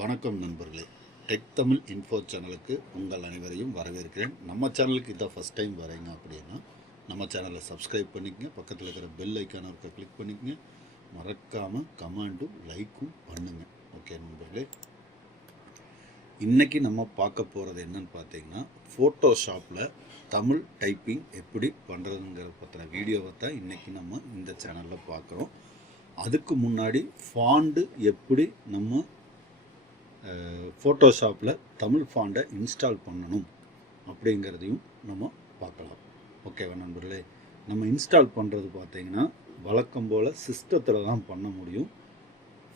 வணக்கம் நண்பர்களே. Tech Tamil info சேனலுக்கு உங்கள் அனைவரையும் வரவேற்கிறேன். நம்ம சேனலுக்கு இதான் ஃபஸ்ட் டைம் வரீங்க அப்படின்னா நம்ம சேனலை சப்ஸ்கிரைப் பண்ணிக்கங்க. பக்கத்தில் இருக்கிற பெல் ஐக்கான இருக்க கிளிக் பண்ணிக்கங்க. மறக்காமல் கமெண்ட்டும் லைக்கும் பண்ணுங்கள். ஓகே நண்பர்களே, இன்றைக்கி நம்ம பார்க்க போகிறது என்னன்னு பார்த்தீங்கன்னா, ஃபோட்டோஷாப்பில் தமிழ் டைப்பிங் எப்படி பண்ணுறதுங்கிறத பற்றின வீடியோவை தான் இன்றைக்கி நம்ம இந்த சேனலில் பார்க்குறோம். அதுக்கு முன்னாடி ஃபாண்டு எப்படி நம்ம ஃபோட்டோஷாப்பில் தமிழ் ஃபாண்டை இன்ஸ்டால் பண்ணணும் அப்படிங்கிறதையும் நம்ம பார்க்கலாம். ஓகேவா நண்பர்களே, நம்ம இன்ஸ்டால் பண்ணுறது பார்த்திங்கன்னா வழக்கம் போல் சிஸ்டத்தில் தான் பண்ண முடியும்,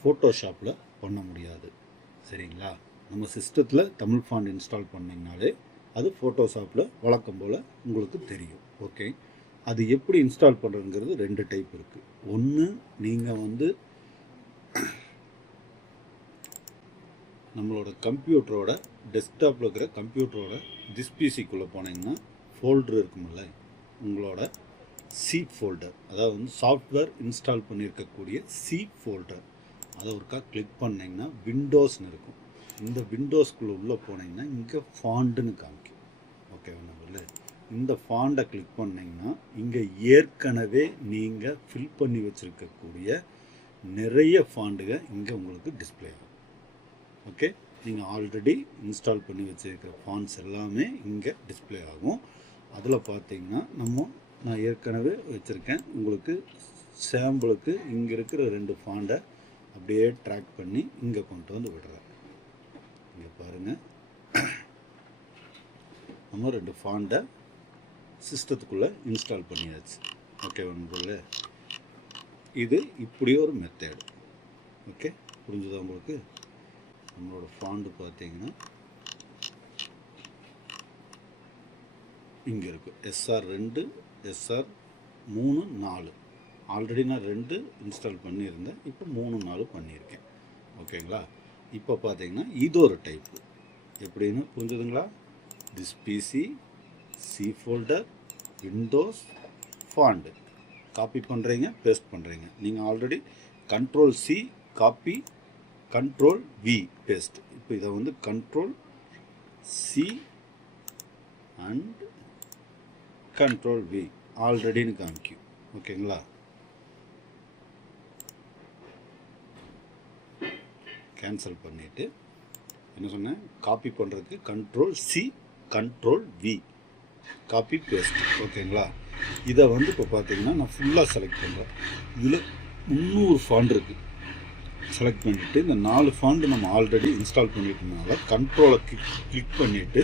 ஃபோட்டோஷாப்பில் பண்ண முடியாது. சரிங்களா? நம்ம சிஸ்டத்தில் தமிழ் ஃபாண்ட் இன்ஸ்டால் பண்ணிங்கனாலே அது ஃபோட்டோஷாப்பில் வழக்கம் போல் உங்களுக்கு தெரியும். ஓகே, அது எப்படி இன்ஸ்டால் பண்ணுறதுங்கிறது ரெண்டு டைப் இருக்குது. ஒன்று, நீங்கள் நம்மளோட கம்ப்யூட்டரோட டெஸ்க்டாப்பில் இருக்கிற கம்ப்யூட்டரோட டிஸ்பிசிக்குள்ளே போனீங்கன்னா ஃபோல்டர் இருக்குமில்ல, உங்களோட சி ஃபோல்டர், அதாவது சாஃப்ட்வேர் இன்ஸ்டால் பண்ணியிருக்கக்கூடிய சி ஃபோல்டர், அதை ஒருக்கா கிளிக் பண்ணிங்கன்னா விண்டோஸ்னு இருக்கும். இந்த விண்டோஸ்குள்ளே உள்ளே போனீங்கன்னா இங்கே ஃபாண்டுன்னு காமிக்கும். ஓகேவா நம்பர்ல, இந்த ஃபாண்டை கிளிக் பண்ணிங்கன்னா இங்கே ஏற்கனவே நீங்கள் ஃபில் பண்ணி வச்சுருக்கக்கூடிய நிறைய ஃபாண்டுகள் இங்கே உங்களுக்கு டிஸ்பிளே ஆகும். ஓகே, நீங்கள் ஆல்ரெடி இன்ஸ்டால் பண்ணி வச்சுருக்கிற ஃபாண்ட்ஸ் எல்லாமே இங்கே டிஸ்பிளே ஆகும். அதில் பார்த்தீங்கன்னா நான் ஏற்கனவே வச்சுருக்கேன். உங்களுக்கு சாம்பிளுக்கு இங்கே இருக்கிற ரெண்டு ஃபாண்டை அப்படியே ட்ராக் பண்ணி இங்கே கொண்டு வந்து விடுறேன். இங்கே பாருங்கள், நம்ம ரெண்டு ஃபாண்டை சிஸ்டத்துக்குள்ளே இன்ஸ்டால் பண்ணியாச்சு. ஓகே நண்பர்களே, இது இப்படி ஒரு மெத்தேடு. ஓகே, புரிஞ்சுதா உங்களுக்கு? நம்மளோட ஃபாண்டு பார்த்தீங்கன்னா இங்கே இருக்குது. SR2, SR3, 4. ஆல்ரெடி நான் 2 இன்ஸ்டால் பண்ணியிருந்தேன், இப்போ 3, 4 பண்ணியிருக்கேன். ஓகேங்களா? இப்போ பார்த்தீங்கன்னா இது ஒரு டைப்பு. எப்படின்னு புரிஞ்சுதுங்களா? This PC, C folder, Windows, font. Copy பண்ணுறீங்க, பேஸ்ட் பண்ணுறீங்க. நீங்கள் already Ctrl+C copy, Ctrl+V paste. இப்போ இதை Ctrl+C அண்ட் Ctrl+V ஆல்ரெடின்னு காமிக்கும். ஓகேங்களா? கேன்சல் பண்ணிவிட்டு என்ன சொன்னேன், காப்பி பண்ணுறதுக்கு Ctrl+C Ctrl+V காப்பி பேஸ்ட். ஓகேங்களா? இதை இப்போ பார்த்தீங்கன்னா நான் ஃபுல்லாக செலக்ட் பண்ணுறேன். இதில் 300 ஃபாண்ட் இருக்குது. செலக்ட் பண்ணிவிட்டு இந்த 4 ஃபாண்டு நம்ம ஆல்ரெடி இன்ஸ்டால் பண்ணிட்டோம்னால கண்ட்ரோலை கிளிக் பண்ணிவிட்டு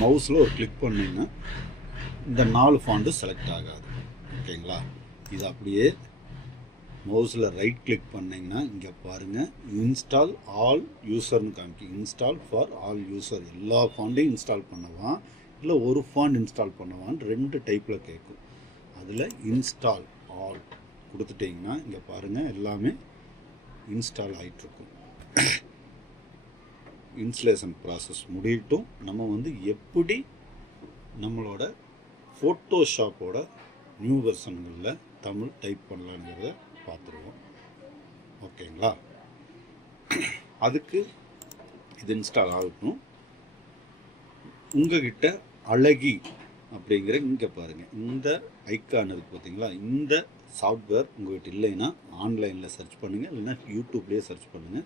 மவுஸில் ஒரு கிளிக் பண்ணிங்கன்னா இந்த 4 ஃபாண்டு செலக்ட் ஆகாது. ஓகேங்களா? இது அப்படியே மவுஸில் ரைட் கிளிக் பண்ணிங்கன்னா இங்கே பாருங்கள், இன்ஸ்டால் ஆல் யூசர்னு காமிக்கும். இன்ஸ்டால் ஃபார் ஆல் யூசர், எல்லா ஃபாண்டையும் இன்ஸ்டால் பண்ணவான் இல்லை ஒரு ஃபாண்ட் இன்ஸ்டால் பண்ணவான்னு 2 டைப்பில் கேட்கும். அதில் இன்ஸ்டால் ஆல் கொடுத்துட்டிங்கன்னா இங்கே பாருங்கள், எல்லாமே இன்ஸ்டால் ஆகிட்டுருக்கும். இன்ஸ்டலேஷன் ப்ராசஸ் முடியட்டும். நம்ம எப்படி நம்மளோட ஃபோட்டோஷாப்போட நியூ வெர்ஷன்களில் தமிழ் டைப் பண்ணலாங்கிறத பார்த்துருவோம். ஓகேங்களா? அதுக்கு இது இன்ஸ்டால் ஆகட்டும். உங்ககிட்ட அழகி அப்படிங்கிற இங்கே பாருங்கள், இந்த ஐக்கான் இருக்குது பார்த்தீங்களா? இந்த சாஃப்ட்வேர் உங்கள்கிட்ட இல்லைன்னா ஆன்லைனில் சர்ச் பண்ணுங்கள், இல்லைன்னா யூடியூப்லேயே சர்ச் பண்ணுங்கள்.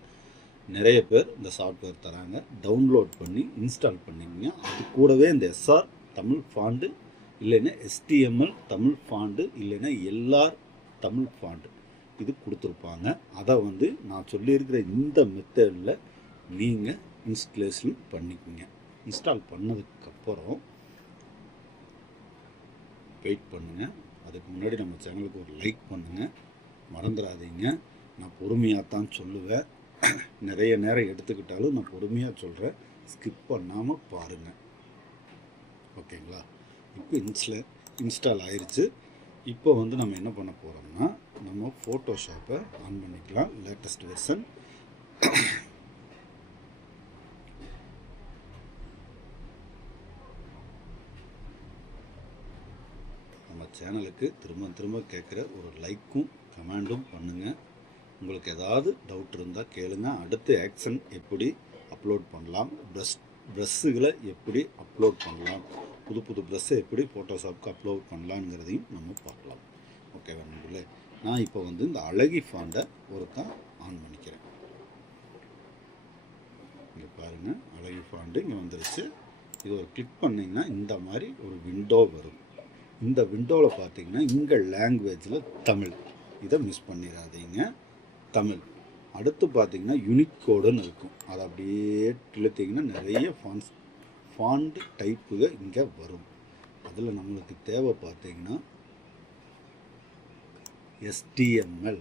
நிறைய பேர் இந்த சாஃப்ட்வேர் தராங்க, டவுன்லோட் பண்ணி இன்ஸ்டால் பண்ணிங்க. அது கூடவே இந்த SR தமிழ் ஃபாண்டு, இல்லைன்னா HTML தமிழ் ஃபாண்டு, இல்லைன்னா LR தமிழ் ஃபாண்டு இது கொடுத்துருப்பாங்க. அதை நான் சொல்லியிருக்கிற இந்த மெத்தடில் நீங்கள் இன்ஸ்டலேஷன் பண்ணிக்கோங்க. இன்ஸ்டால் பண்ணதுக்கப்புறம் வெயிட் பண்ணுங்கள். அதுக்கு முன்னாடி நம்ம சேனலுக்கு ஒரு லைக் பண்ணுங்கள், மறந்துடாதீங்க. நான் பொறுமையாக தான் சொல்லுவேன், நிறைய நேரம் எடுத்துக்கிட்டாலும் நான் பொறுமையாக சொல்கிறேன், ஸ்கிப் பண்ணாமல் பாருங்கள். ஓகேங்களா? இப்போ இன்ஸ்டால் ஆயிடுச்சு. இப்போ நம்ம என்ன பண்ண போகிறோம்னா, நம்ம ஃபோட்டோஷாப்பை ஆன் பண்ணிக்கலாம். லேட்டஸ்ட் வெர்ஷன் நம்ம சேனலுக்கு திரும்ப திரும்ப கேட்குற ஒரு லைக்கும் கமெண்டும் பண்ணுங்கள். உங்களுக்கு ஏதாவது டவுட் இருந்தால் கேளுங்க. அடுத்து ஆக்ஷன் எப்படி அப்லோட் பண்ணலாம், ப்ரஷ்ஷுகளை எப்படி அப்லோட் பண்ணலாம், புது புது ப்ரஷ்ஷை எப்படி ஃபோட்டோஷாப்புக்கு அப்லோட் பண்ணலாங்கிறதையும் நம்ம பார்க்கலாம். ஓகேவா நண்பர்களே? நான் இப்போ வந்து இந்த அழகி ஃபாண்டை ஒருக்கா ஆன் பண்ணிக்கிறேன். இங்கே பாருங்கள், அழகி ஃபாண்டு இங்கே வந்துருச்சு. இது ஒரு கிளிக் பண்ணிங்கன்னா இந்த மாதிரி ஒரு விண்டோ வரும். இந்த விண்டோவில் பார்த்தீங்கன்னா இங்கே லாங்குவேஜில் தமிழ், இதை மிஸ் பண்ணிடாதீங்க, தமிழ். அடுத்து பார்த்தீங்கன்னா யூனிகோடுன்னு இருக்கும், அதை அப்படியே இழுத்தீங்கன்னா நிறைய ஃபாண்ட் டைப்புகள் இங்கே வரும். அதில் நம்மளுக்கு தேவை பார்த்தீங்கன்னா HTML.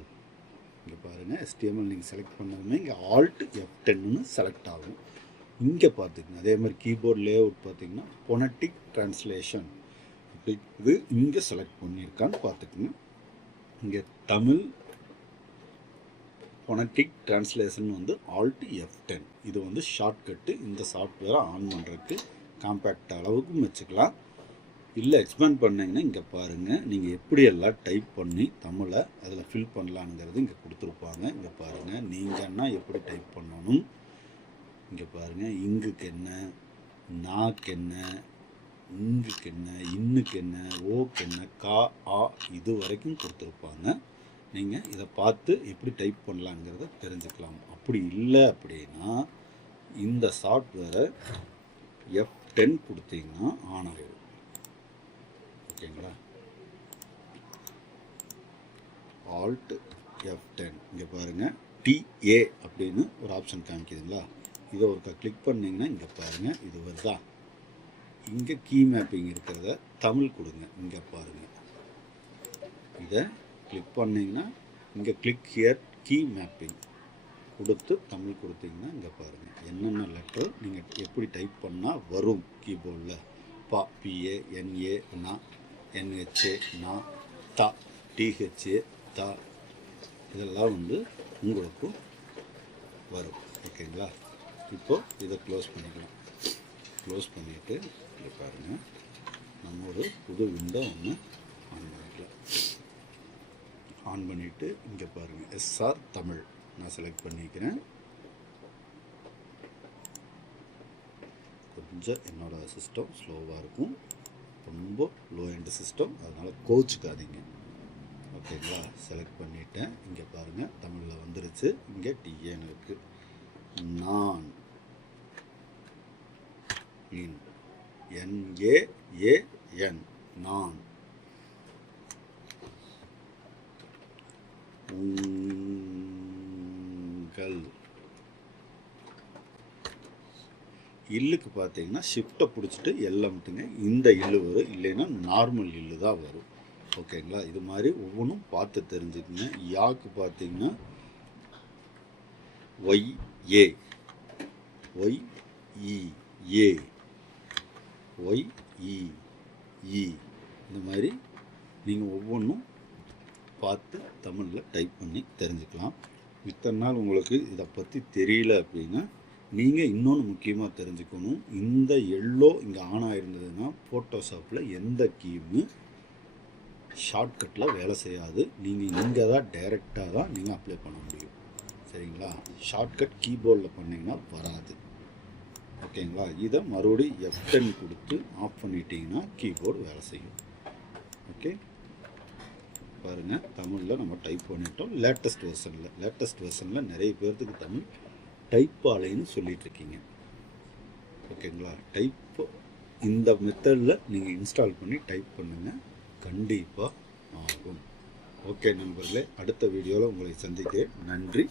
இங்கே பாருங்கள், HTML நீங்கள் செலக்ட் பண்ணதுமே இங்கே Alt F10ன்னு செலக்ட் ஆகும். இங்கே பார்த்திங்கன்னா அதே மாதிரி கீபோர்ட் லேஅவுட் பார்த்திங்கன்னா ஃபோனட்டிக் ட்ரான்ஸ்லேஷன் இது இங்கே செலக்ட் பண்ணியிருக்கான்னு பார்த்துக்குங்க. இங்கே தமிழ் ஃபோனட்டிக் ட்ரான்ஸ்லேஷன் வந்து Alt F10. இது வந்து ஷார்ட்கட்டு. இந்த சாஃப்ட்வேரை ஆன் பண்ணுறதுக்கு காம்பேக்ட் அளவுக்கும் வச்சுக்கலாம். இல்லை எக்ஸ்பேண்ட் பண்ணிங்கன்னா இங்கே பாருங்கள், நீங்கள் எப்படியெல்லாம் டைப் பண்ணி தமிழை அதில் ஃபில் பண்ணலாங்கிறது இங்கே கொடுத்துருப்பாங்க. இங்கே பாருங்கள், நீங்கன்னா எப்படி டைப் பண்ணணும், இங்கே பாருங்கள், இங்குக்கு என்ன, நாக்கு என்ன, இங்குக்கு என்ன, இன்னுக்கு என்ன, ஓக்கு என்ன, கா ஆ இது வரைக்கும் கொடுத்துருப்பாங்க. நீங்கள் இதை பார்த்து எப்படி டைப் பண்ணலாங்கிறத தெரிஞ்சுக்கலாம். அப்படி இல்லை அப்படின்னா இந்த சாஃப்ட்வேரை F10 கொடுத்தீங்கன்னா ஆன் ஆகிடும். ஓகேங்களா? Alt F10. இங்கே பாருங்கள், TA அப்படின்னு ஒரு ஆப்ஷன் காமிக்குதுங்களா, இதை ஒருக்கா கிளிக் பண்ணிங்கன்னா இங்கே பாருங்கள் இது வருதா. இங்கே கீ மேப்பிங் இருக்கிறத தமிழ் கொடுங்க. இங்கே பாருங்கள், இதை கிளிக் பண்ணிங்கன்னா இங்கே கிளிக் ஹியர் கீ மேப்பிங் கொடுத்து தமிழ் கொடுத்தீங்கன்னா இங்கே பாருங்கள் என்னென்ன லெட்டர் நீங்கள் எப்படி டைப் பண்ணால் வரும். கீபோர்டில் பா, PA, NA, நா, NHA, நா, தா, THA, தா, இதெல்லாம் வந்து உங்களுக்கும் வரும். ஓகேங்களா? இப்போது இதை க்ளோஸ் பண்ணிக்கலாம். க்ளோஸ் பண்ணிவிட்டு இங்கே பாருங்கள், நம்ம ஒரு புது விண்டோ ஒன்று ஆன் பண்ணிக்கலாம். ஆன் பண்ணிவிட்டு இங்கே பாருங்கள், SR தமிழ் நான் செலக்ட் பண்ணிக்கிறேன். கொஞ்சம் என்னோடய சிஸ்டம் ஸ்லோவாக இருக்கும், ரொம்ப லோ எண்ட் சிஸ்டம், அதனால் கோச்சுக்காதீங்க. ஓகேங்களா? செலக்ட் பண்ணிவிட்டேன். இங்கே பாருங்கள் தமிழில் வந்துருச்சு. இங்கே TN இருக்குது. நான் NAAN நான், உங்கள், இல்லுக்கு பார்த்தீங்கன்னா ஷிஃப்ட்டை பிடிச்சிட்டு எல்லாம் மட்டுங்க இந்த இல்லு வரும், இல்லைன்னா நார்மல் இல்லு தான் வரும். ஓகேங்களா? இது மாதிரி ஒவ்வொன்றும் பார்த்து தெரிஞ்சுக்கங்க. யாக்கு பார்த்தீங்கன்னா YA, YEA, YEE, இந்த மாதிரி நீங்கள் ஒவ்வொன்றும் பார்த்து தமிழில் டைப் பண்ணி தெரிஞ்சுக்கலாம். இத்தனை நாள் உங்களுக்கு இதை பற்றி தெரியல அப்படின்னா நீங்கள் இன்னொன்று முக்கியமாக தெரிஞ்சுக்கணும். இந்த எல்லோ இங்கே ஆன் ஆகிருந்ததுன்னா ஃபோட்டோஷாப்பில் எந்த கீயுமே ஷார்ட்கட்டில் வேலை செய்யாது. நீங்கள் இங்கே தான் டைரெக்டாக தான் நீங்கள் அப்ளை பண்ண முடியும். சரிங்களா? ஷார்ட்கட் கீபோர்டில் பண்ணிங்கன்னா வராது. ஓகேங்களா? இதை மறுபடியும் F10 கொடுத்து ஆஃப் பண்ணிட்டீங்கன்னா கீபோர்டு வேலை செய்யும். ஓகே, பாருங்கள் தமிழில் நம்ம டைப் பண்ணிட்டோம். லேட்டஸ்ட் வெர்ஷனில் நிறைய பேர்த்துக்கு தமிழ் டைப் ஆலைன்னு சொல்லிகிட்ருக்கீங்க. ஓகேங்களா? டைப் இந்த மெத்தடில் நீங்கள் இன்ஸ்டால் பண்ணி டைப் பண்ணுங்கள், கண்டிப்பாக ஆகும். ஓகே நண்பர்களே, அடுத்த வீடியோவில் உங்களை சந்திக்கிறேன். நன்றி.